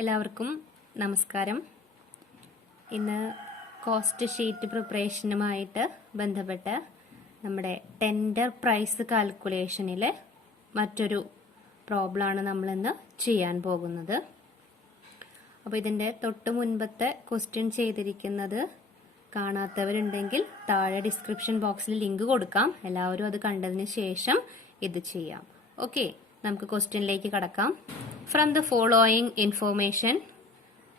എല്ലാവർക്കും നമസ്കാരം. ഇന്ന് കോസ്റ്റ് ഷീറ്റ് പ്രിപ്പറേഷനുമായിട്ട് ബന്ധപ്പെട്ട് നമ്മുടെ ടെൻഡർ പ്രൈസ് കാൽക്കുലേഷനിലെ മറ്റൊരു പ്രോബ്ലമാണ് നമ്മളിന്ന് ചെയ്യാൻ പോകുന്നത്. അപ്പോൾ ഇതിൻ്റെ തൊട്ട് മുൻപത്തെ ക്വസ്റ്റ്യൻ ചെയ്തിരിക്കുന്നത് കാണാത്തവരുണ്ടെങ്കിൽ താഴെ ഡിസ്ക്രിപ്ഷൻ ബോക്സിൽ ലിങ്ക് കൊടുക്കാം. എല്ലാവരും അത് കണ്ടതിന് ശേഷം ഇത് ചെയ്യാം. ഓക്കെ, നമുക്ക് ക്വസ്റ്റ്യനിലേക്ക് കടക്കാം. From the following information,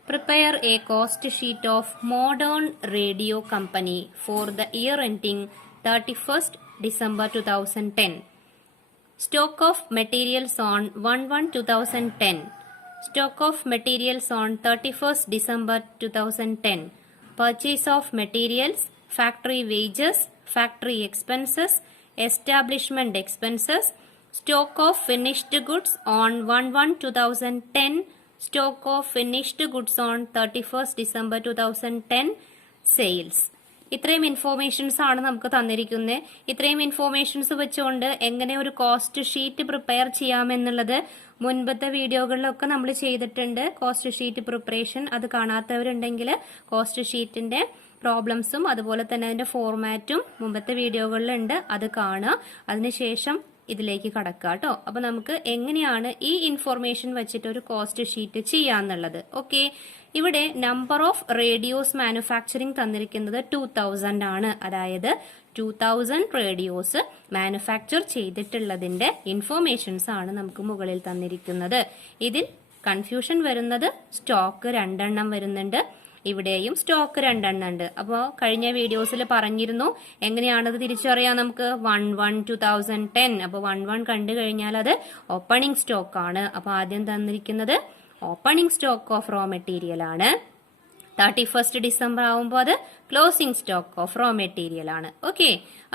prepare a cost sheet of modern radio company for the year ending 31st December 2010. Stock of materials on 1/1/2010. Stock of materials on 31st December 2010. Purchase of materials, factory wages, factory expenses, establishment expenses, stock of finished goods on 1/1/2010, stock of finished goods on 31st December 2010, sales. ഇത്രയും informations ആണ് നമുക്ക് തന്നിരിക്കുന്നത്. ഇത്രയും informations വെച്ചുകൊണ്ട് എങ്ങനെ ഒരു cost sheet prepare ചെയ്യാമെന്നുള്ളത് മുൻപത്തെ വീഡിയോകളിലൊക്കെ നമ്മൾ ചെയ്തിട്ടുണ്ട്. കോസ്റ്റ് ഷീറ്റ് പ്രിപ്പറേഷൻ അത് കാണാത്തവരുണ്ടെങ്കിൽ കോസ്റ്റ് ഷീറ്റിന്റെ പ്രോബ്ലംസും അതുപോലെ തന്നെ അതിന്റെ ഫോർമാറ്റും മുമ്പത്തെ വീഡിയോകളിലുണ്ട്, അത് കാണുക. അതിനുശേഷം ഇതിലേക്ക് കടക്കുക കേട്ടോ. അപ്പൊ നമുക്ക് എങ്ങനെയാണ് ഈ ഇൻഫോർമേഷൻ വെച്ചിട്ട് ഒരു കോസ്റ്റ് ഷീറ്റ് ചെയ്യാന്നുള്ളത്. ഓക്കെ, ഇവിടെ നമ്പർ ഓഫ് റേഡിയോസ് മാനുഫാക്ചറിങ് തന്നിരിക്കുന്നത് 2000 ആണ്. അതായത് 2000 റേഡിയോസ് മാനുഫാക്ചർ ചെയ്തിട്ടുള്ളതിന്റെ ഇൻഫോർമേഷൻസ് ആണ് നമുക്ക് മുകളിൽ തന്നിരിക്കുന്നത്. ഇതിൽ കൺഫ്യൂഷൻ വരുന്നത് സ്റ്റോക്ക് 2 വരുന്നുണ്ട്, ഇവിടെയും സ്റ്റോക്ക് 2 ഉണ്ട്. അപ്പോൾ കഴിഞ്ഞ വീഡിയോസിൽ പറഞ്ഞിരുന്നു എങ്ങനെയാണത് തിരിച്ചറിയാം നമുക്ക്. 1/1/2010. അപ്പോൾ 1/1 കണ്ടു കഴിഞ്ഞാൽ അത് ഓപ്പണിംഗ് സ്റ്റോക്ക് ആണ്. അപ്പോൾ ആദ്യം തന്നിരിക്കുന്നത് opening stock of raw material ആണ്. 31st ഡിസംബർ ആവുമ്പോൾ അത് closing stock of raw material ആണ്. ഓക്കെ,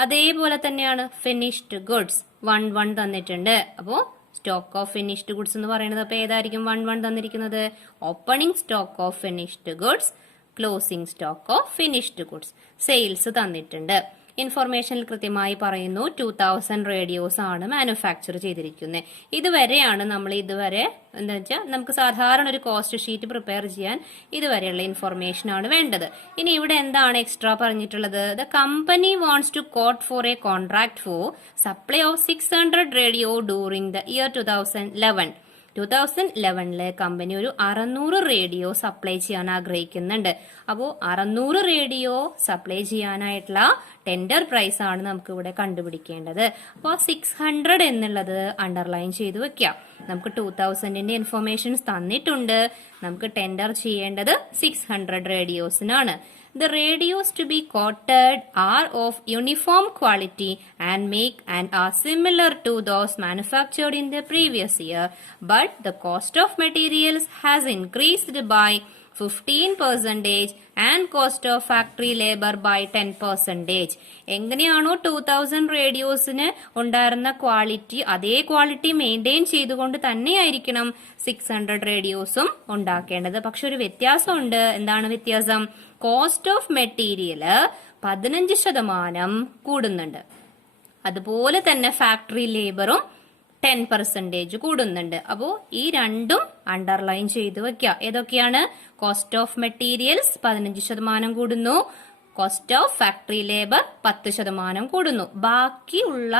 അതേപോലെ തന്നെയാണ് ഫിനിഷ്ഡ് ഗുഡ്സ് 1/1 തന്നിട്ടുണ്ട്. അപ്പോൾ സ്റ്റോക്ക് ഓഫ് ഫിനിഷ്ഡ് ഗുഡ്സ് എന്ന് പറയുന്നത് അപ്പോൾ ഏതായിരിക്കും 1/1 തന്നിരിക്കുന്നത്? Opening stock of finished goods, closing stock of finished goods. Sales തന്നിട്ടുണ്ട്. ഇൻഫർമേഷനിൽ കൃത്യമായി പറയുന്നു 2000 റേഡിയോസ് ആണ് മാനുഫാക്ചർ ചെയ്തിരിക്കുന്നത്. ഇതുവരെയാണ് നമ്മൾ എന്താ വെച്ചാൽ നമുക്ക് സാധാരണ ഒരു കോസ്റ്റ് ഷീറ്റ് പ്രിപ്പയർ ചെയ്യാൻ ഇതുവരെയുള്ള ഇൻഫർമേഷൻ ആണ് വേണ്ടത്. ഇനി ഇവിടെ എന്താണ് എക്സ്ട്രാ പറഞ്ഞിട്ടുള്ളത്? The company wants to quote for a contract for supply of 600 radio during the year 2011. 2011 company ഒരു 600 റേഡിയോ സപ്ലൈ ചെയ്യാൻ ആഗ്രഹിക്കുന്നുണ്ട്. അപ്പോൾ 600 റേഡിയോ സപ്ലൈ ചെയ്യാനായിട്ടുള്ള ടെൻഡർ പ്രൈസ് ആണ് നമുക്ക് ഇവിടെ കണ്ടുപിടിക്കേണ്ടത്. അപ്പോൾ 600 എന്നുള്ളത് അണ്ടർലൈൻ ചെയ്ത് വെക്കാം. നമുക്ക് 2000ന്റെ ഇൻഫർമേഷൻസ് തന്നിട്ടുണ്ട്. നമുക്ക് ടെൻഡർ ചെയ്യേണ്ടത് 600 റേഡിയോസിനാണ്. The radios to be quoted are of uniform quality and make and are similar to those manufactured in the previous year, but the cost of materials has increased by 15% and cost of factory labor by 10%. എങ്ങനെയാണോ 2000 റേഡിയോസിന് ഉണ്ടായിരുന്ന quality അതേ quality maintain ചെയ്തുകൊണ്ട് തന്നെയായിരിക്കണം 600 റേഡിയോസും ഉണ്ടാക്കേണ്ടത്. പക്ഷെ ഒരു വ്യത്യാസമുണ്ട്. എന്താണ് വ്യത്യാസം? കോസ്റ്റ് ഓഫ് മെറ്റീരിയൽ 15% കൂടുന്നുണ്ട്. അതുപോലെ തന്നെ ഫാക്ടറി ലേബറും 10% കൂടുന്നുണ്ട്. അപ്പോൾ ഈ രണ്ടും അണ്ടർലൈൻ ചെയ്ത് വെക്കുക. ഏതൊക്കെയാണ്? കോസ്റ്റ് ഓഫ് മെറ്റീരിയൽസ് 15% കൂടുന്നു, കോസ്റ്റ് ഓഫ് ഫാക്ടറി ലേബർ 10% കൂടുന്നു. ബാക്കിയുള്ള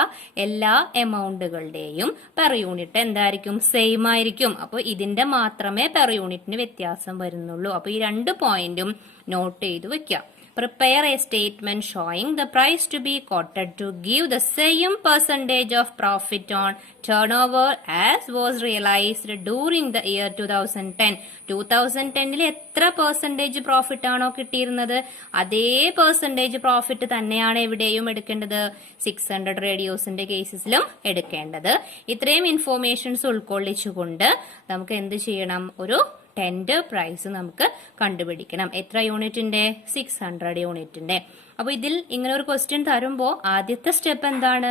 എല്ലാ എമൗണ്ടുകളുടെയും പെർ യൂണിറ്റ് എന്തായിരിക്കും? സെയിം ആയിരിക്കും. അപ്പോൾ ഇതിന്റെ മാത്രമേ പെർ യൂണിറ്റിന് വ്യത്യാസം വരുന്നുള്ളൂ. അപ്പോൾ ഈ 2 പോയിന്റും നോട്ട് ചെയ്ത് വെക്കുക. Prepare a statement showing the price to be quoted to give the same percentage of profit on turnover as was realized during the year 2010. 2010 എത്ര പെർസെന്റേജ് പ്രോഫിറ്റ് ആണോ കിട്ടിയിരുന്നത് അതേ പെർസെന്റേജ് പ്രോഫിറ്റ് തന്നെയാണ് എവിടെയും എടുക്കേണ്ടത്. 600 റേഡിയോസിന്റെ കേസിലും എടുക്കേണ്ടത്. ഇത്രയും ഇൻഫോർമേഷൻസ് ഉൾക്കൊള്ളിച്ചുകൊണ്ട് നമുക്ക് എന്ത് ചെയ്യണം? ഒരു ടെൻഡർ പ്രൈസ് നമുക്ക് കണ്ടുപിടിക്കണം. എത്ര യൂണിറ്റിന്റെ? 600 യൂണിറ്റിന്റെ. അപ്പൊ ഇതിൽ ഇങ്ങനെ ഒരു ക്വസ്റ്റ്യൻ തരുമ്പോൾ ആദ്യത്തെ സ്റ്റെപ്പ് എന്താണ്?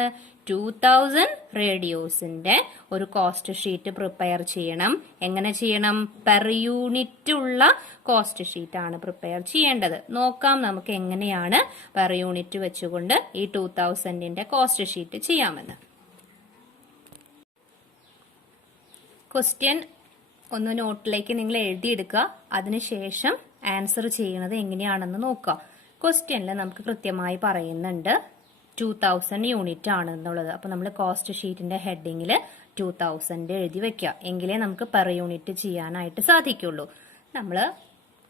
2000 റേഡിയോസിന്റെ ഒരു കോസ്റ്റ് ഷീറ്റ് പ്രിപ്പയർ ചെയ്യണം. എങ്ങനെ ചെയ്യണം? പെർ യൂണിറ്റ് ഉള്ള കോസ്റ്റ് ഷീറ്റ് ആണ് പ്രിപ്പയർ ചെയ്യേണ്ടത്. നോക്കാം നമുക്ക് എങ്ങനെയാണ് പെർ യൂണിറ്റ് വെച്ചുകൊണ്ട് ഈ 2000ന്റെ കോസ്റ്റ് ഷീറ്റ് ചെയ്യാമെന്ന്. ക്വസ്റ്റ്യൻ ഒന്ന് നോട്ടിലേക്ക് നിങ്ങൾ എഴുതിയെടുക്കുക. അതിനുശേഷം ആൻസർ ചെയ്യുന്നത് എങ്ങനെയാണെന്ന് നോക്കുക. ക്വസ്റ്റ്യനിൽ നമുക്ക് കൃത്യമായി പറയുന്നുണ്ട് 2000 യൂണിറ്റ് ആണ് എന്നുള്ളത്. അപ്പൊ നമ്മൾ കോസ്റ്റ് ഷീറ്റിന്റെ ഹെഡിങ്ങിൽ 2000 എഴുതി വെക്കുക. എങ്കിലേ നമുക്ക് പെർ യൂണിറ്റ് ചെയ്യാനായിട്ട് സാധിക്കുള്ളൂ. നമ്മൾ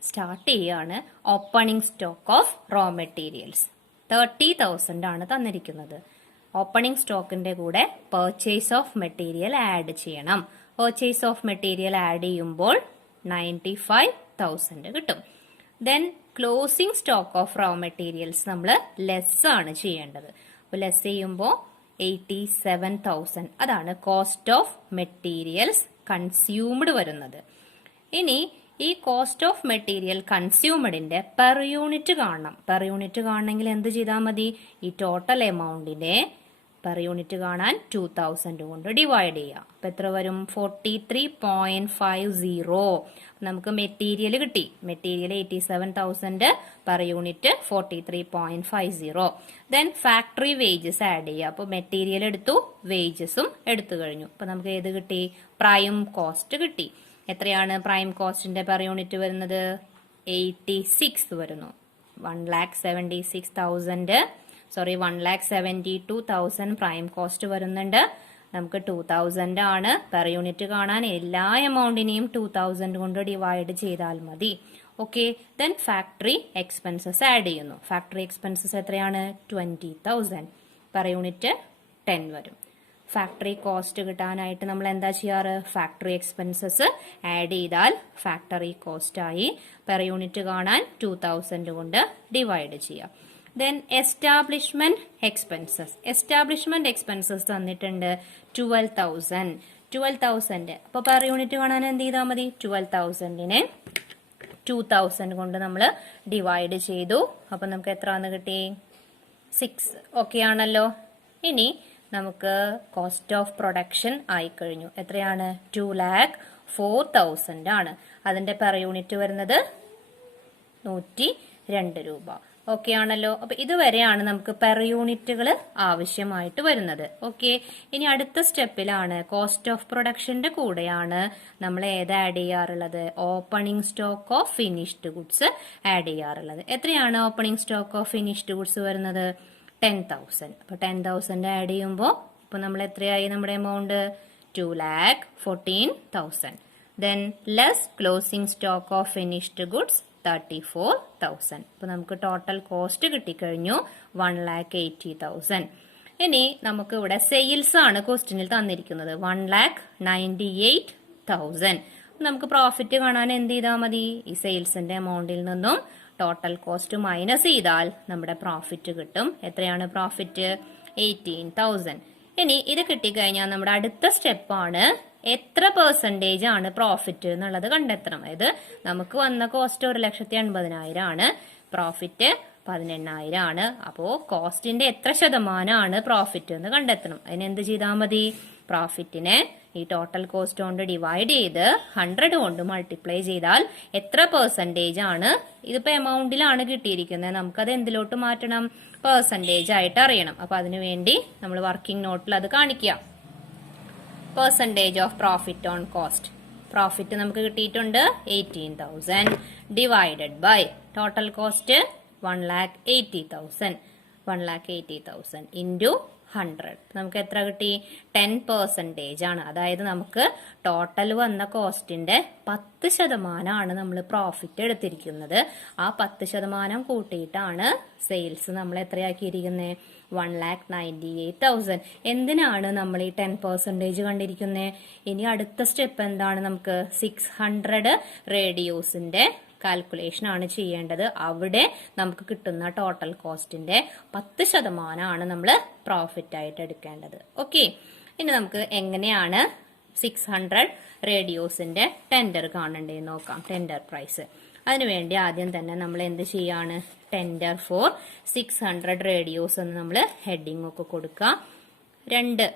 സ്റ്റാർട്ട് ചെയ്യാണ്. Opening stock of raw materials 30,000 ആണ് തന്നിരിക്കുന്നത്. ഓപ്പണിംഗ് സ്റ്റോക്കിന്റെ കൂടെ പർച്ചേസ് ഓഫ് മെറ്റീരിയൽ ആഡ് ചെയ്യണം. പർച്ചേസ് ഓഫ് മെറ്റീരിയൽ ആഡ് ചെയ്യുമ്പോൾ 95,000 കിട്ടും. Then closing stock of raw materials നമ്മൾ ലെസ് ആണ് ചെയ്യേണ്ടത്. അപ്പൊ ലെസ് ചെയ്യുമ്പോൾ 87,000 അതാണ് കോസ്റ്റ് ഓഫ് മെറ്റീരിയൽസ് കൺസ്യൂംഡ് വരുന്നത്. ഇനി ഈ കോസ്റ്റ് ഓഫ് മെറ്റീരിയൽ കൺസ്യൂംഡിന്റെ പെർ യൂണിറ്റ് കാണണം. പെർ യൂണിറ്റ് കാണണമെങ്കിൽ എന്ത് ചെയ്താൽ മതി? ഈ ടോട്ടൽ എമൗണ്ടിനെ പെർ യൂണിറ്റ് കാണാൻ 2000 കൊണ്ട് ഡിവൈഡ് ചെയ്യാം. അപ്പൊ എത്ര വരും? 43.50. നമുക്ക് മെറ്റീരിയൽ കിട്ടി. Material 87,000, per unit 43.50. Then factory wages add ചെയ്യുക. അപ്പൊ മെറ്റീരിയൽ എടുത്തു, വേജസും എടുത്തു കഴിഞ്ഞു. അപ്പൊ നമുക്ക് ഏത് കിട്ടി? പ്രൈം കോസ്റ്റ് കിട്ടി. എത്രയാണ് പ്രൈം കോസ്റ്റിന്റെ പെർ യൂണിറ്റ് വരുന്നത്? 86 വരുന്നു. 172,000 പ്രൈം കോസ്റ്റ് വരുന്നുണ്ട്. നമുക്ക് 2000 ആണ്. പെർ യൂണിറ്റ് കാണാൻ എല്ലാ എമൗണ്ടിനെയും 2000 കൊണ്ട് ഡിവൈഡ് ചെയ്താൽ മതി. Okay. Then factory expenses add ചെയ്യുന്നു. ഫാക്ടറി എക്സ്പെൻസസ് എത്രയാണ്? 20,000. പെർ യൂണിറ്റ് 10 വരും. ഫാക്ടറി കോസ്റ്റ് കിട്ടാനായിട്ട് നമ്മൾ എന്താ ചെയ്യാറ്? ഫാക്ടറി എക്സ്പെൻസസ് ആഡ് ചെയ്താൽ ഫാക്ടറി കോസ്റ്റ് ആയി. പെർ യൂണിറ്റ് കാണാൻ 2000 കൊണ്ട് ഡിവൈഡ് ചെയ്യാം. Then establishment expenses. Establishment expenses തന്നിട്ടുണ്ട് 12,000. അപ്പൊ പെർ യൂണിറ്റ് കാണാൻ എന്ത് ചെയ്താൽ മതി? 12,000നെ 2000 കൊണ്ട് നമ്മൾ ഡിവൈഡ് ചെയ്തു. അപ്പൊ നമുക്ക് എത്രയാന്ന് കിട്ടി? 6. ഓക്കെ ആണല്ലോ. ഇനി നമുക്ക് കോസ്റ്റ് ഓഫ് പ്രൊഡക്ഷൻ ആയിക്കഴിഞ്ഞു. എത്രയാണ്? 2,04,000 ആണ്. അതിന്റെ പെർ യൂണിറ്റ് വരുന്നത് 102 രൂപ. ഓക്കെ ആണല്ലോ. അപ്പൊ ഇതുവരെയാണ് നമുക്ക് പെർ യൂണിറ്റുകൾ ആവശ്യമായിട്ട് വരുന്നത്. ഓക്കെ. ഇനി അടുത്ത സ്റ്റെപ്പിലാണ് കോസ്റ്റ് ഓഫ് പ്രൊഡക്ഷന്റെ കൂടെയാണ് നമ്മൾ ഏത് ആഡ് ചെയ്യാറുള്ളത്? Opening stock of finished goods add ചെയ്യാറുള്ളത്. എത്രയാണ് opening stock of finished goods വരുന്നത്? 10,000. അപ്പൊ 10,000 ആഡ് ചെയ്യുമ്പോൾ ഇപ്പൊ നമ്മൾ എത്രയായി? നമ്മുടെ amount 2,14,000. Then less closing stock of finished goods 34,000. അപ്പൊ നമുക്ക് ടോട്ടൽ കോസ്റ്റ് കിട്ടിക്കഴിഞ്ഞു 1,80,000. ഇനി നമുക്ക് ഇവിടെ സെയിൽസ് ആണ് ക്വസ്റ്റ്യനിൽ തന്നിരിക്കുന്നത് 1,98,000. നമുക്ക് പ്രോഫിറ്റ് കാണാൻ എന്ത് ചെയ്താൽ മതി? ഈ സെയിൽസിന്റെ എമൗണ്ടിൽ നിന്നും ടോട്ടൽ കോസ്റ്റ് മൈനസ് ചെയ്താൽ നമ്മുടെ പ്രോഫിറ്റ് കിട്ടും. എത്രയാണ് പ്രോഫിറ്റ്? 18,000. ഇനി ഇത് കിട്ടിക്കഴിഞ്ഞാൽ നമ്മുടെ അടുത്ത സ്റ്റെപ്പാണ് എത്ര പെർസെന്റേജ് ആണ് പ്രോഫിറ്റ് എന്നുള്ളത് കണ്ടെത്തണം. അതായത് നമുക്ക് വന്ന കോസ്റ്റ് 1,80,000 ആണ്, പ്രോഫിറ്റ് 18,000 ആണ്. അപ്പോ കോസ്റ്റിന്റെ എത്ര ശതമാനമാണ് പ്രോഫിറ്റ് എന്ന് കണ്ടെത്തണം. അതിന് എന്ത് ചെയ്താൽ മതി? പ്രോഫിറ്റിനെ ഈ ടോട്ടൽ കോസ്റ്റ് കൊണ്ട് ഡിവൈഡ് ചെയ്ത് 100 കൊണ്ട് മൾട്ടിപ്ലൈ ചെയ്താൽ എത്ര പെർസെന്റേജ് ആണ്? ഇതിപ്പോ എമൗണ്ടിലാണ് കിട്ടിയിരിക്കുന്നത്, നമുക്കത് എന്തിലോട്ട് മാറ്റണം? പെർസെന്റേജ് ആയിട്ട് അറിയണം. അപ്പൊ അതിനുവേണ്ടി നമ്മൾ വർക്കിംഗ് നോട്ടിൽ അത് കാണിക്കുക. Percentage of profit on cost. Profit നമുക്ക് കിട്ടിയിട്ടുണ്ട് 18,000 divided by total cost 1,80,000. 1,80,000 into 100. നമുക്ക് എത്ര കിട്ടി? 10% ആണ്. അതായത് നമുക്ക് ടോട്ടൽ വന്ന കോസ്റ്റിന്റെ 10% നമ്മൾ പ്രോഫിറ്റ് എടുത്തിരിക്കുന്നത്. ആ 10% കൂട്ടിയിട്ടാണ് സെയിൽസ് നമ്മൾ എത്രയാക്കിയിരിക്കുന്നത്? 1,98,000. എന്തിനാണ് നമ്മൾ ഈ 10% കണ്ടിരിക്കുന്നത്? ഇനി അടുത്ത സ്റ്റെപ്പ് എന്താണ്? നമുക്ക് 600 റേഡിയോസിന്റെ കാൽക്കുലേഷൻ ആണ് ചെയ്യേണ്ടത്. അവിടെ നമുക്ക് കിട്ടുന്ന ടോട്ടൽ കോസ്റ്റിന്റെ 10% നമ്മൾ പ്രോഫിറ്റ് ആയിട്ട് എടുക്കേണ്ടത്. ഓക്കെ. ഇനി നമുക്ക് എങ്ങനെയാണ് 600 റേഡിയോസിന്റെ ടെൻഡർ കാണേണ്ടതെന്ന് നോക്കാം. Tender price. അതിനുവേണ്ടി ആദ്യം തന്നെ നമ്മൾ എന്ത് ചെയ്യാണ്? ടെൻഡർ ഫോർ 600 റേഡിയോസ് എന്ന് നമ്മൾ ഹെഡിങ് ഒക്കെ കൊടുക്കുക. 2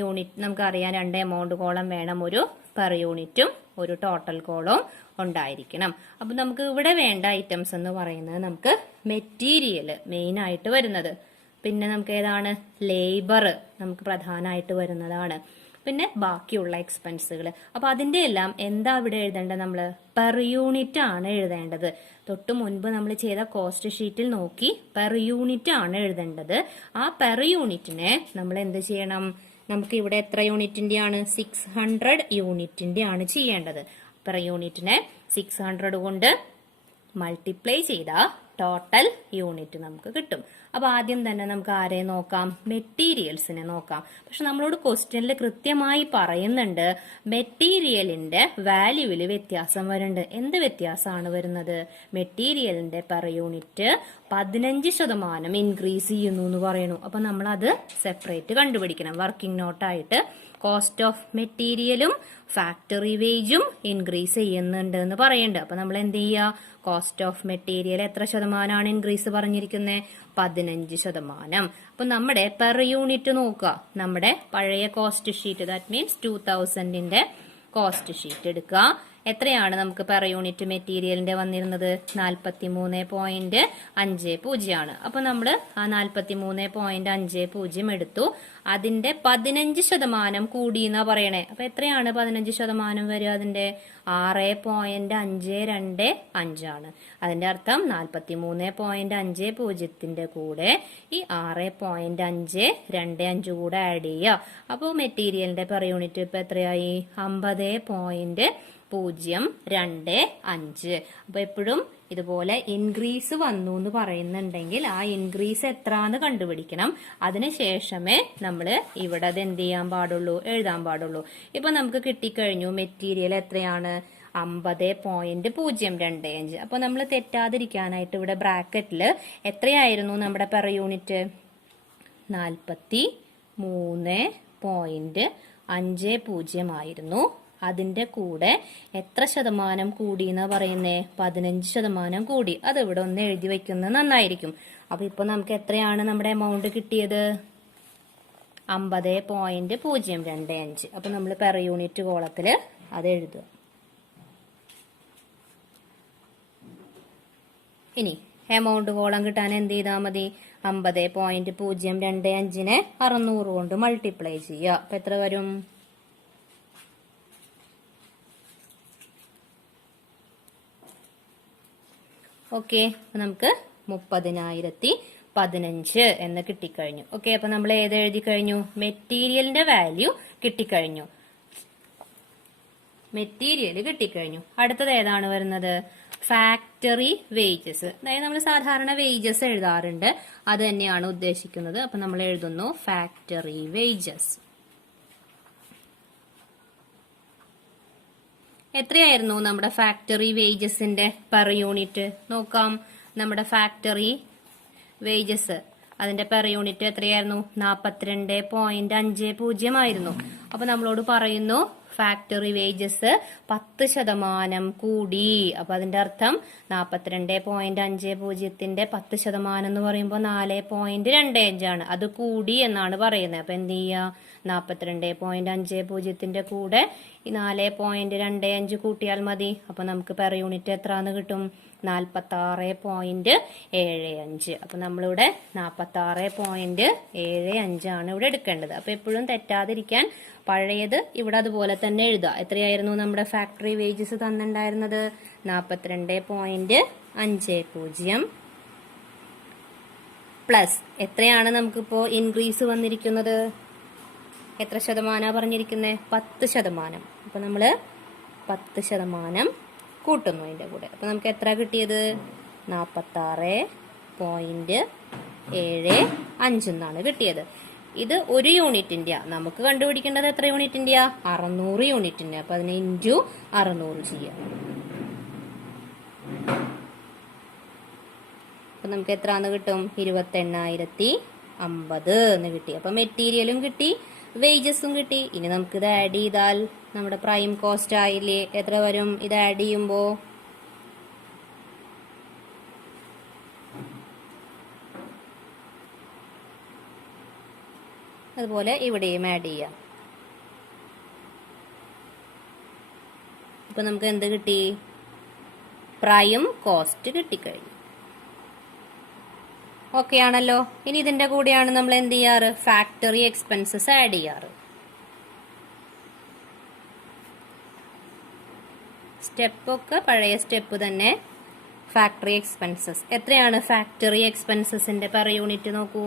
യൂണിറ്റ് നമുക്കറിയാം, 2 എമൗണ്ട് കോളം വേണം. ഒരു പെർ യൂണിറ്റും ഒരു ടോട്ടൽ കോളവും ഉണ്ടായിരിക്കണം. അപ്പൊ നമുക്ക് ഇവിടെ വേണ്ട ഐറ്റംസ് എന്ന് പറയുന്നത് നമുക്ക് മെറ്റീരിയൽ മെയിൻ ആയിട്ട് വരുന്നത്. പിന്നെ നമുക്ക് ഏതാണ്? ലേബർ നമുക്ക് പ്രധാനമായിട്ട് വരുന്നതാണ്. പിന്നെ ബാക്കിയുള്ള എക്സ്പെൻസുകൾ. അപ്പൊ അതിന്റെ എല്ലാം എന്താ ഇവിടെ എഴുതേണ്ടത്? നമ്മൾ പെർ യൂണിറ്റ് ആണ് എഴുതേണ്ടത്. തൊട്ട് മുൻപ് നമ്മൾ ചെയ്ത കോസ്റ്റ് ഷീറ്റിൽ നോക്കി പെർ യൂണിറ്റ് ആണ് എഴുതേണ്ടത്. ആ പെർ യൂണിറ്റിനെ നമ്മൾ എന്ത് ചെയ്യണം? നമുക്ക് ഇവിടെ എത്ര യൂണിറ്റിന്റെ ആണ്? 600 യൂണിറ്റിന്റെ ആണ് ചെയ്യേണ്ടത്. പെർ യൂണിറ്റിനെ 600 കൊണ്ട് മൾട്ടിപ്ലൈ ചെയ്താൽ ടോട്ടൽ യൂണിറ്റ് നമുക്ക് കിട്ടും. അപ്പൊ ആദ്യം തന്നെ നമുക്ക് ആരെ നോക്കാം? മെറ്റീരിയൽസിനെ നോക്കാം. പക്ഷെ നമ്മളോട് ക്വസ്റ്റ്യനിൽ കൃത്യമായി പറയുന്നുണ്ട് മെറ്റീരിയലിന്റെ വാല്യൂവിൽ വ്യത്യാസം വരുന്നുണ്ട്. എന്ത് വ്യത്യാസമാണ് വരുന്നത്? മെറ്റീരിയലിന്റെ പെർ യൂണിറ്റ് 15% ഇൻക്രീസ് ചെയ്യുന്നു എന്ന് പറയുന്നു. അപ്പൊ നമ്മൾ അത് സെപ്പറേറ്റ് കണ്ടുപിടിക്കണം. വർക്കിംഗ് നോട്ടായിട്ട് കോസ്റ്റ് ഓഫ് മെറ്റീരിയലും ഫാക്ടറി വേജും ഇൻക്രീസ് ചെയ്യുന്നുണ്ട് എന്ന് പറയുന്നുണ്ട്. അപ്പൊ നമ്മൾ എന്ത് ചെയ്യുക? കോസ്റ്റ് ഓഫ് മെറ്റീരിയൽ എത്ര ശതമാനമാണ് ഇൻക്രീസ് പറഞ്ഞിരിക്കുന്നത്? 15%. അപ്പൊ നമ്മുടെ പെർ യൂണിറ്റ് നോക്കുക. നമ്മുടെ പഴയ കോസ്റ്റ് ഷീറ്റ്, ദാറ്റ് മീൻസ് 2000ന്റെ കോസ്റ്റ് ഷീറ്റ് എടുക്കുക. എത്രയാണ് നമുക്ക് പെർ യൂണിറ്റ് മെറ്റീരിയലിന്റെ വന്നിരുന്നത്? 43.50 ആണ്. അപ്പൊ നമ്മൾ ആ 43.50 എടുത്തു. അതിന്റെ 15% കൂടി എന്നാ പറയണേ. അപ്പൊ എത്രയാണ് 15% വരിക? അതിന്റെ 6.525 ആണ്. അതിന്റെ അർത്ഥം 43.50 കൂടെ ഈ 6.525 കൂടെ ആഡ് ചെയ്യുക. അപ്പോൾ മെറ്റീരിയലിന്റെ പെർ യൂണിറ്റ് ഇപ്പൊ എത്രയായി? 50.025. അപ്പൊ എപ്പോഴും ഇതുപോലെ ഇൻക്രീസ് വന്നു എന്ന് പറയുന്നുണ്ടെങ്കിൽ ആ ഇൻക്രീസ് എത്രാന്ന് കണ്ടുപിടിക്കണം. അതിനുശേഷമേ നമ്മൾ ഇവിടെ അത് എന്ത് ചെയ്യാൻ പാടുള്ളൂ? എഴുതാൻ പാടുള്ളൂ. ഇപ്പൊ നമുക്ക് കിട്ടിക്കഴിഞ്ഞു മെറ്റീരിയൽ എത്രയാണ്? 50.025. അപ്പൊ നമ്മൾ തെറ്റാതിരിക്കാനായിട്ട് ഇവിടെ ബ്രാക്കറ്റിൽ എത്രയായിരുന്നു നമ്മുടെ പെർ യൂണിറ്റ്? 43.50 ആയിരുന്നു. അതിന്റെ കൂടെ എത്ര ശതമാനം കൂടി എന്നാ പറയുന്നേ? 15% കൂടി. അത് ഇവിടെ ഒന്ന് എഴുതി വെക്കുന്നത് നന്നായിരിക്കും. അപ്പൊ ഇപ്പൊ നമുക്ക് എത്രയാണ് നമ്മുടെ എമൗണ്ട് കിട്ടിയത്? 50.025. അപ്പൊ നമ്മൾ പെർ യൂണിറ്റ് കോളത്തില് അത് എഴുതുക. ഇനി എമൗണ്ട് കോളം കിട്ടാൻ എന്ത് ചെയ്താൽ മതി? 50.025നെ 600 കൊണ്ട് മൾട്ടിപ്ലൈ ചെയ്യുക. അപ്പൊ എത്ര വരും? ഓക്കെ, നമുക്ക് 30,015 എന്ന് കിട്ടിക്കഴിഞ്ഞു. ഓക്കെ, അപ്പൊ നമ്മൾ ഏത് എഴുതി കഴിഞ്ഞു? മെറ്റീരിയലിന്റെ വാല്യൂ കിട്ടിക്കഴിഞ്ഞു. മെറ്റീരിയൽ കിട്ടിക്കഴിഞ്ഞു. അടുത്തത് ഏതാണ് വരുന്നത്? Factory wages. അതായത് നമ്മൾ സാധാരണ വേജസ് എഴുതാറുണ്ട്, അത് തന്നെയാണ് ഉദ്ദേശിക്കുന്നത്. അപ്പൊ നമ്മൾ എഴുതുന്നു ഫാക്ടറി വേജസ്. എത്രയായിരുന്നു നമ്മുടെ ഫാക്ടറി വേജസിന്റെ പെർ യൂണിറ്റ്? നോക്കാം. നമ്മുടെ ഫാക്ടറി വേജസ് അതിന്റെ പെർ യൂണിറ്റ് എത്രയായിരുന്നു? 42.50 ആയിരുന്നു. അപ്പൊ നമ്മളോട് പറയുന്നു ഫാക്ടറി വേജസ് 10% കൂടി. അപ്പൊ അതിന്റെ അർത്ഥം 42.50ന്റെ 10% എന്ന് പറയുമ്പോൾ 4.25 ആണ്. അത് കൂടി എന്നാണ് പറയുന്നത്. അപ്പൊ എന്ത് ചെയ്യുക? 42.50ന്റെ കൂടെ ഈ 4.25 കൂട്ടിയാൽ മതി. അപ്പൊ നമുക്ക് പെർ യൂണിറ്റ് എത്രന്ന് കിട്ടും? 46.75. അപ്പൊ നമ്മളിവിടെ 46.75 ആണ് ഇവിടെ എടുക്കേണ്ടത്. അപ്പൊ എപ്പോഴും തെറ്റാതിരിക്കാൻ പഴയത് ഇവിടെ അതുപോലെ തന്നെ എഴുതുക. എത്രയായിരുന്നു നമ്മുടെ ഫാക്ടറി വേജസ് തന്നിട്ടുണ്ടായിരുന്നത്? 42.50 പ്ലസ് എത്രയാണ് നമുക്കിപ്പോ ഇൻക്രീസ് വന്നിരിക്കുന്നത്? എത്ര ശതമാനാ പറഞ്ഞിരിക്കുന്നത്? 10%. അപ്പൊ നമ്മള് 10% കൂട്ടുന്നു അതിന്റെ കൂടെ. അപ്പൊ നമുക്ക് എത്ര കിട്ടിയത്? 46.75 എന്നാണ് കിട്ടിയത്. ഇത് ഒരു യൂണിറ്റിന്റെയാ. നമുക്ക് കണ്ടുപിടിക്കേണ്ടത് എത്ര യൂണിറ്റിന്റെയാ? 600 യൂണിറ്റിന്റെ. അപ്പൊ അതിന് ഇൻറ്റു 600 ചെയ്യാം. അപ്പൊ നമുക്ക് എത്രന്ന് കിട്ടും? 28,050 എന്ന് കിട്ടി. അപ്പൊ മെറ്റീരിയലും കിട്ടി, വേജസും കിട്ടി. ഇനി നമുക്ക് ഇത് ആഡ് ചെയ്താൽ നമ്മുടെ പ്രൈം കോസ്റ്റ് ആയില്ലേ? എത്ര വരും ഇത് ആഡ് ചെയ്യുമ്പോ? അതുപോലെ ഇവിടെയും ആഡ് ചെയ്യാം. ഇപ്പൊ നമുക്ക് എന്ത് കിട്ടി? Prime cost കിട്ടിക്കഴിഞ്ഞു. ഓക്കെ ആണല്ലോ. ഇനി ഇതിന്റെ കൂടെയാണ് നമ്മൾ എന്ത് ചെയ്യാറ്? ഫാക്ടറി എക്സ്പെൻസസ് ആഡ് ചെയ്യാറ്. സ്റ്റെപ്പൊക്കെ പഴയ സ്റ്റെപ്പ് തന്നെ. ഫാക്ടറി എക്സ്പെൻസസ് എത്രയാണ്? ഫാക്ടറി എക്സ്പെൻസസിന്റെ പെർ യൂണിറ്റ് നോക്കൂ.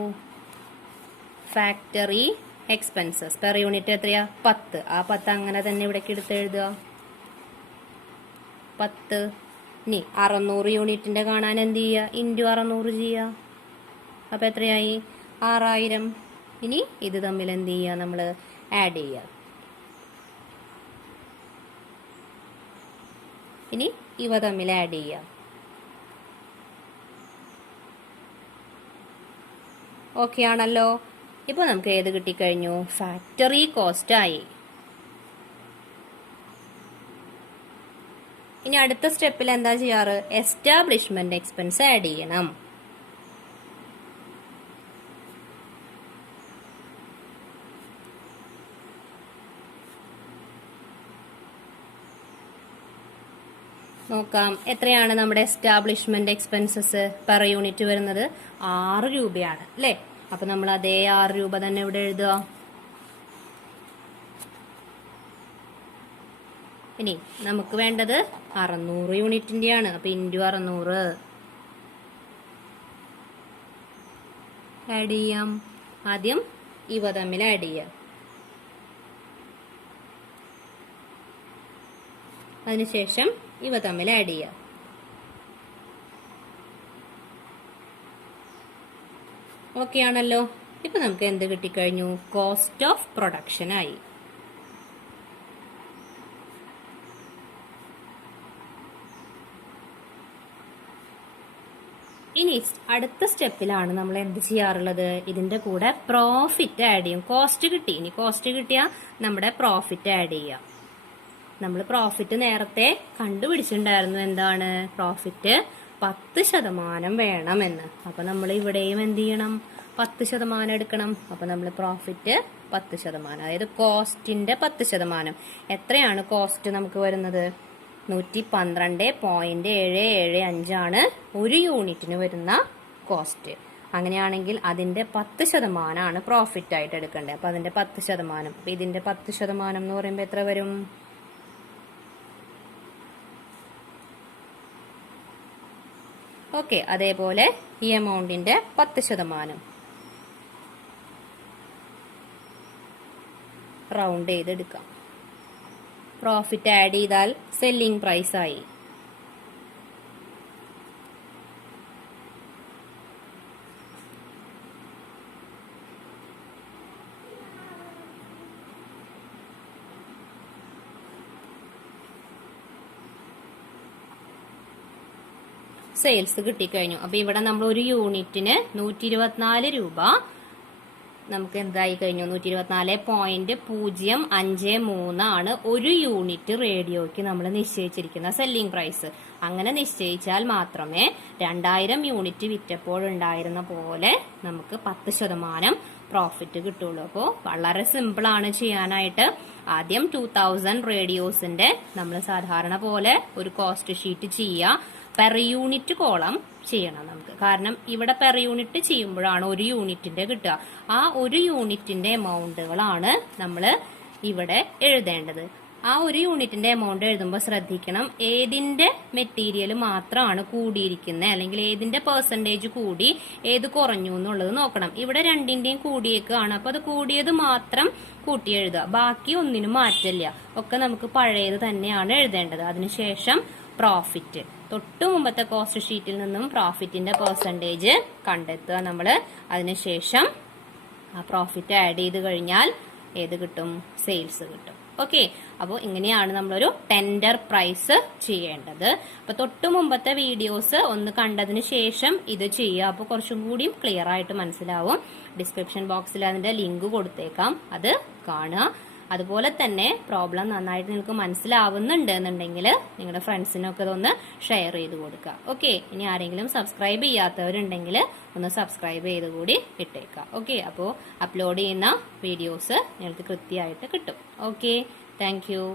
ഫാക്ടറി എക്സ്പെൻസസ് പെർ യൂണിറ്റ് എത്രയാ? 10. ആ 10 അങ്ങനെ തന്നെ ഇവിടേക്ക് എടുത്ത് എഴുതുക. 10. ഇനി 600 യൂണിറ്റിന്റെ കാണാൻ എന്ത് ചെയ്യുക? ഇൻറ്റു 600 ചെയ്യുക. അപ്പൊ എത്രയായി? 6000. ഇനി ഇത് തമ്മിൽ എന്ത് ചെയ്യുക? നമ്മൾ ആഡ് ചെയ്യുക. ഇനി ഇവ തമ്മിൽ ആഡ് ചെയ്യുക. ഓക്കെ ആണല്ലോ. ഇപ്പൊ നമുക്ക് ഏത് കിട്ടിക്കഴിഞ്ഞു? ഫാക്ടറി കോസ്റ്റ് ആയി. ഇനി അടുത്ത സ്റ്റെപ്പിൽ എന്താ ചെയ്യാറ്? എസ്റ്റാബ്ലിഷ്മെന്റ് എക്സ്പെൻസ് ആഡ് ചെയ്യണം. നോക്കാം എത്രയാണ് നമ്മുടെ എസ്റ്റാബ്ലിഷ്മെന്റ് എക്സ്പെൻസസ് പെർ യൂണിറ്റ് വരുന്നത്? 6 രൂപയാണ് അല്ലേ? അപ്പൊ നമ്മൾ അതേ 6 രൂപ തന്നെ ഇവിടെ എഴുതുക. ഇനി നമുക്ക് വേണ്ടത് 600 യൂണിറ്റിന്റെയാണ്. അപ്പൊ ഇൻറ്റു 600 ആഡ് ചെയ്യാം. ആദ്യം ഇവ തമ്മിൽ ആഡ് ചെയ്യാം. അതിനുശേഷം ഇവ തമ്മിൽ ആഡ് ചെയ്യാം. ഓക്കെ ആണല്ലോ. ഇപ്പൊ നമുക്ക് എന്ത് കിട്ടിക്കഴിഞ്ഞു? കോസ്റ്റ് ഓഫ് പ്രൊഡക്ഷൻ ആയി. ഇനി അടുത്ത സ്റ്റെപ്പിലാണ് നമ്മൾ എന്ത് ചെയ്യാറുള്ളത്? ഇതിന്റെ കൂടെ പ്രോഫിറ്റ് ആഡ് ചെയ്യും. കോസ്റ്റ് കിട്ടി. ഇനി കോസ്റ്റ് കിട്ടിയാൽ നമ്മുടെ പ്രോഫിറ്റ് ആഡ് ചെയ്യാം. നമ്മൾ പ്രോഫിറ്റ് നേരത്തെ കണ്ടുപിടിച്ചിട്ടുണ്ടായിരുന്നു. എന്താണ് പ്രോഫിറ്റ്? 10% വേണമെന്ന്. അപ്പൊ നമ്മൾ ഇവിടെയും എന്ത് ചെയ്യണം? 10% എടുക്കണം. അപ്പൊ നമ്മൾ പ്രോഫിറ്റ് 10%, അതായത് കോസ്റ്റിന്റെ 10%. എത്രയാണ് കോസ്റ്റ് നമുക്ക് വരുന്നത്? 112.775 ആണ് ഒരു യൂണിറ്റിന് വരുന്ന കോസ്റ്റ്. അങ്ങനെയാണെങ്കിൽ അതിന്റെ 10% പ്രോഫിറ്റ് ആയിട്ട് എടുക്കേണ്ടത്. അപ്പൊ അതിന്റെ 10%. അപ്പൊ ഇതിന്റെ 10% എന്ന് പറയുമ്പോ എത്ര വരും? ഓക്കെ, അതേപോലെ ഈ എമൗണ്ടിന്റെ 10% റൗണ്ട് ചെയ്തെടുക്കാം. പ്രോഫിറ്റ് ആഡ് ചെയ്താൽ സെല്ലിംഗ് പ്രൈസ് ആയി. സെയിൽസ് കിട്ടിക്കഴിഞ്ഞു. അപ്പൊ ഇവിടെ നമ്മൾ ഒരു യൂണിറ്റിന് 124 രൂപ നമുക്ക് എന്തായി കഴിഞ്ഞു? 124.053 ആണ് ഒരു യൂണിറ്റ് റേഡിയോയ്ക്ക് നമ്മൾ നിശ്ചയിച്ചിരിക്കുന്ന സെല്ലിംഗ് പ്രൈസ്. അങ്ങനെ നിശ്ചയിച്ചാൽ മാത്രമേ 2000 യൂണിറ്റ് വിറ്റപ്പോഴുണ്ടായിരുന്ന പോലെ നമുക്ക് 10% പ്രോഫിറ്റ് കിട്ടുള്ളൂ. അപ്പോൾ വളരെ സിമ്പിൾ ആണ് ചെയ്യാനായിട്ട്. ആദ്യം 2000 റേഡിയോസിന്റെ നമ്മൾ സാധാരണ പോലെ ഒരു കോസ്റ്റ് ഷീറ്റ് ചെയ്യുക. പെർ യൂണിറ്റ് കോളം ചെയ്യണം നമുക്ക്. കാരണം ഇവിടെ പെർ യൂണിറ്റ് ചെയ്യുമ്പോഴാണ് ഒരു യൂണിറ്റിന്റെ കിട്ടുക. ആ ഒരു യൂണിറ്റിന്റെ എമൗണ്ടുകളാണ് നമ്മൾ ഇവിടെ എഴുതേണ്ടത്. ആ ഒരു യൂണിറ്റിന്റെ എമൗണ്ട് എഴുതുമ്പോൾ ശ്രദ്ധിക്കണം, ഏതിന്റെ മെറ്റീരിയൽ മാത്രമാണ് കൂടിയിരിക്കുന്നത്, അല്ലെങ്കിൽ ഏതിന്റെ പെർസെന്റേജ് കൂടി ഏത് കുറഞ്ഞു എന്നുള്ളത് നോക്കണം. ഇവിടെ രണ്ടിന്റെയും കൂടിയേക്കാണ്. അപ്പൊ അത് കൂടിയത് മാത്രം കൂട്ടി എഴുതുക, ബാക്കി ഒന്നിനും മാറ്റില്ല. ഒക്കെ നമുക്ക് പഴയത് തന്നെയാണ് എഴുതേണ്ടത്. അതിനുശേഷം പ്രോഫിറ്റ്, തൊട്ടു മുമ്പത്തെ കോസ്റ്റ് ഷീറ്റിൽ നിന്നും പ്രോഫിറ്റിന്റെ പെർസെന്റേജ് കണ്ടെത്തുക നമ്മള്. അതിനുശേഷം ആ പ്രോഫിറ്റ് ആഡ് ചെയ്ത് കഴിഞ്ഞാൽ ഏത് കിട്ടും? സെയിൽസ് കിട്ടും. ഓക്കെ, അപ്പോൾ ഇങ്ങനെയാണ് നമ്മളൊരു ടെൻഡർ പ്രൈസ് ചെയ്യേണ്ടത്. അപ്പൊ തൊട്ടു മുമ്പത്തെ വീഡിയോസ് ഒന്ന് കണ്ടതിന് ശേഷം ഇത് ചെയ്യുക. അപ്പൊ കുറച്ചും കൂടി ക്ലിയർ ആയിട്ട് മനസ്സിലാവും. ഡിസ്ക്രിപ്ഷൻ ബോക്സിൽ അതിന്റെ ലിങ്ക് കൊടുത്തേക്കാം, അത് കാണുക. അതുപോലെ തന്നെ പ്രോബ്ലം നന്നായിട്ട് നിങ്ങൾക്ക് മനസ്സിലാവുന്നുണ്ട് എന്നുണ്ടെങ്കിൽ നിങ്ങളുടെ ഫ്രണ്ട്സിനൊക്കെ ഇതൊന്ന് ഷെയർ ചെയ്ത് കൊടുക്കുക. ഓക്കെ, ഇനി ആരെങ്കിലും സബ്സ്ക്രൈബ് ചെയ്യാത്തവരുണ്ടെങ്കിൽ ഒന്ന് സബ്സ്ക്രൈബ് ചെയ്ത് കൂടി ഇട്ടേക്കാം. ഓക്കെ, അപ്പോൾ അപ്ലോഡ് ചെയ്യുന്ന വീഡിയോസ് നിങ്ങൾക്ക് കൃത്യമായിട്ട് കിട്ടും. Okay, thank you.